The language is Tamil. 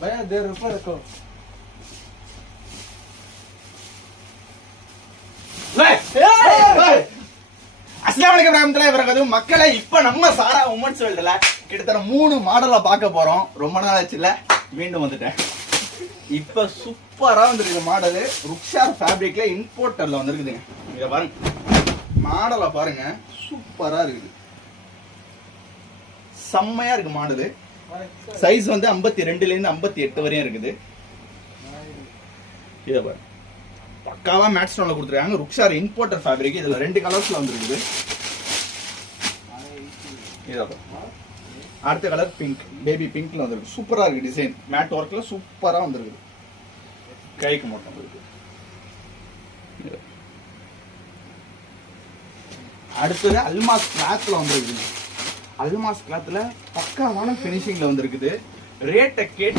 भैया 1.5 रुपये रखो। மக்களை இப்ப நம்ம சாரா உமன்ஸ் வேர்ல்டுல கிட்டத்தட்ட 3 மாடலை பார்க்க போறோம். ரொம்ப நாள் ஆச்சுல, மீண்டும் வந்துட்டேன். இப்ப சூப்பரா வந்திருக்கு மாடலு. ருக்ஷார் ஃபேப்ரிக்ல இம்போர்ட்டர்ல வந்திருக்குதுங்க. இத பாருங்க, மாடலை பாருங்க, சூப்பரா இருக்குது, செம்மையா இருக்கு மாடலு. சைஸ் வந்து 52ல இருந்து 58 வரையும் இருக்குது. இத பாருங்க, பக்காவா மேட் ஸ்டோன்ல கொடுத்துருக்காங்க. ருக்ஷார் இம்போர்ட்டர் ஃபேப்ரிக். இதுல 2 கலர்ஸ்ல வந்துருக்குது. அடுத்த கலர் பிங்க், பேபி பிங்க்ல வந்திருக்கு. சூப்பரா இருக்கு டிசைன், மேட் ஒர்க்ல சூப்பரா வந்திருக்கு. கைக்கு மட்டும் இருக்கு. அடுத்தது அல்மாஸ் கிளாத்ல வந்திருக்கு. அல்மாஸ் கிளாத்ல பக்காவான பினிஷிங்ல வந்திருக்குது. ரேட்டை கேட்டு